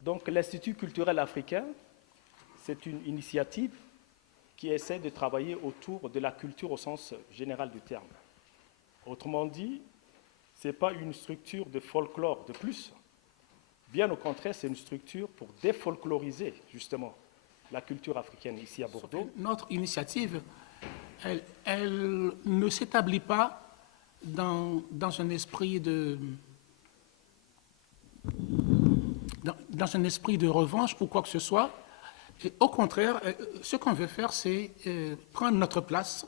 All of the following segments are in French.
Donc l'Institut culturel africain, c'est une initiative qui essaie de travailler autour de la culture au sens général du terme. Autrement dit, ce n'est pas une structure de folklore de plus. Bien au contraire, c'est une structure pour défolkloriser justement la culture africaine ici à Bordeaux. Notre initiative, elle ne s'établit pas dans un esprit de revanche ou quoi que ce soit. Et au contraire, ce qu'on veut faire, c'est prendre notre place,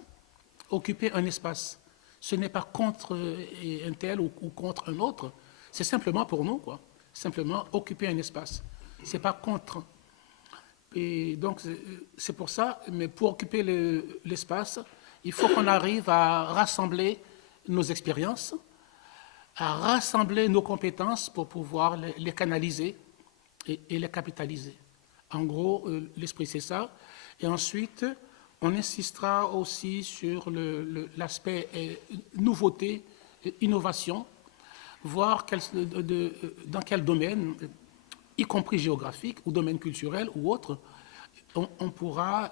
occuper un espace. Ce n'est pas contre un tel ou contre un autre, c'est simplement pour nous, quoi. Simplement occuper un espace. Ce n'est pas contre. Et donc, c'est pour ça, mais pour occuper l'espace, il faut qu'on arrive à rassembler nos expériences, à rassembler nos compétences pour pouvoir les canaliser et les capitaliser. En gros, l'esprit, c'est ça. Et ensuite, on insistera aussi sur l'aspect nouveauté, innovation, voir dans quel domaine, y compris géographique ou domaine culturel ou autre, on pourra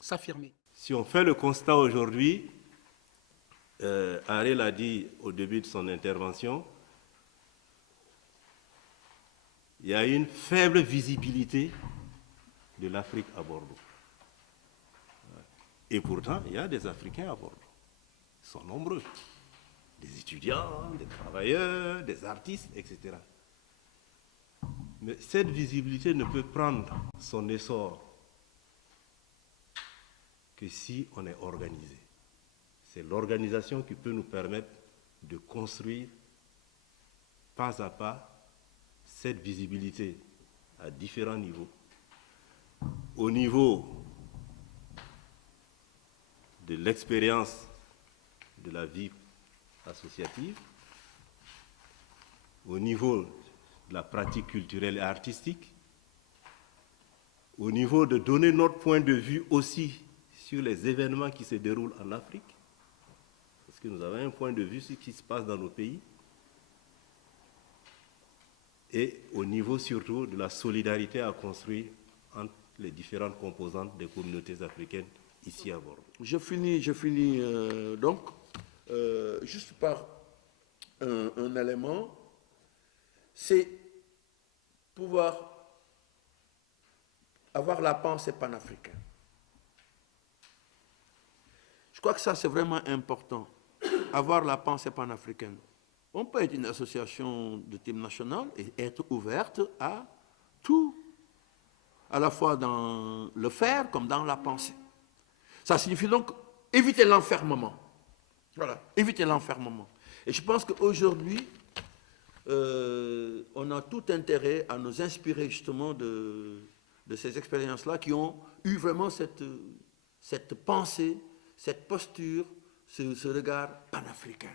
s'affirmer. Si on fait le constat aujourd'hui, Henri l'a dit au début de son intervention, il y a une faible visibilité de l'Afrique à Bordeaux. Et pourtant, il y a des Africains à Bordeaux. Ils sont nombreux. Des étudiants, des travailleurs, des artistes, etc. Mais cette visibilité ne peut prendre son essor que si on est organisé. C'est l'organisation qui peut nous permettre de construire pas à pas cette visibilité à différents niveaux. Au niveau de l'expérience de la vie associative, au niveau de la pratique culturelle et artistique, au niveau de donner notre point de vue aussi sur les événements qui se déroulent en Afrique, parce que nous avons un point de vue sur ce qui se passe dans nos pays, et au niveau surtout de la solidarité à construire entre les différentes composantes des communautés africaines ici à Bordeaux. Je finis donc juste par un élément, c'est pouvoir avoir la pensée panafricaine. Je crois que ça, c'est vraiment important, avoir la pensée panafricaine. On peut être une association de type national et être ouverte à tout, à la fois dans le faire comme dans la pensée. Ça signifie donc éviter l'enfermement. Voilà, éviter l'enfermement. Et je pense qu'aujourd'hui, on a tout intérêt à nous inspirer justement de ces expériences-là qui ont eu vraiment cette pensée, cette posture, ce regard panafricain.